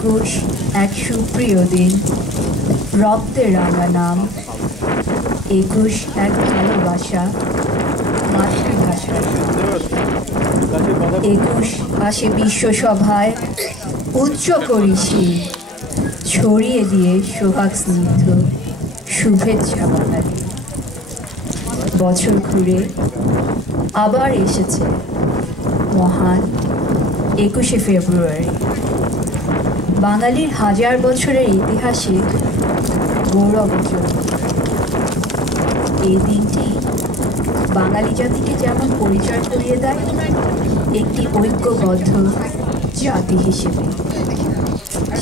একুশ এক সুপ্রিয় দিন, রক্তে রাঙা নাম। একুশ এক ভালোবাসা, মাতৃভাষার। একুশ আসে বিশ্বসভায়, উচ্চ করিছি ছড়িয়ে দিয়ে সোহাগ স্নিগ্ধ শুভেচ্ছা বাঙালি। বছর ঘুরে আবার এসেছে মহান 21শে ফেব্রুয়ারি, বাঙালির হাজার বছরের ইতিহাসে গৌরব উজ্জ্বল। এই দিনটি বাঙালি জাতিকে যেমন পরিচয় করিয়ে দেয় একটি ঐক্যবদ্ধ জাতি হিসেবে,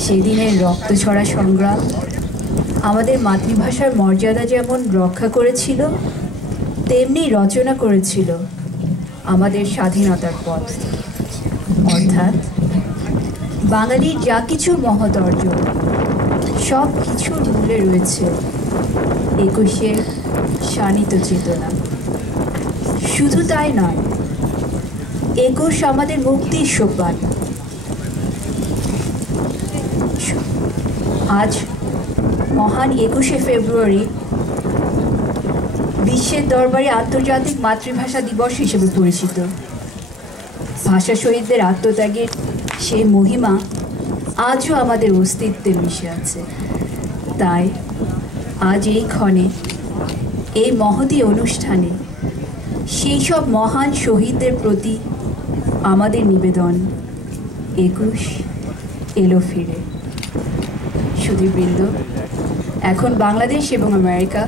সেদিনের রক্তঝরা সংগ্রাম আমাদের মাতৃভাষার মর্যাদা যেমন রক্ষা করেছিল, তেমনি রচনা করেছিল আমাদের স্বাধীনতার পথ। অর্থাৎ বাঙালির যা কিছু মহৎ অর্জন, সব কিছুর মূলে রয়েছে একুশের শানিত চেতনা। শুধু তাই নয়, একুশ আমাদের মুক্তির সোপান। আজ মহান 21শে ফেব্রুয়ারি বিশ্বের দরবারে আন্তর্জাতিক মাতৃভাষা দিবস হিসেবে পরিচিত। ভাষা শহীদদের আত্মত্যাগের সেই মহিমা আজও আমাদের অস্তিত্বে মিশে আছে। তাই আজ এই ক্ষণে, এই মহতী অনুষ্ঠানে সেই সব মহান শহীদদের প্রতি আমাদের নিবেদন, একুশ এলো ফিরে। সুধীবৃন্দ, এখন বাংলাদেশ এবং আমেরিকা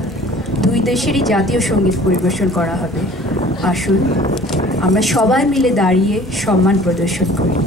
দুই দেশেরই জাতীয় সঙ্গীত পরিবেশন করা হবে। আসুন আমরা সবাই মিলে দাঁড়িয়ে সম্মান প্রদর্শন করি।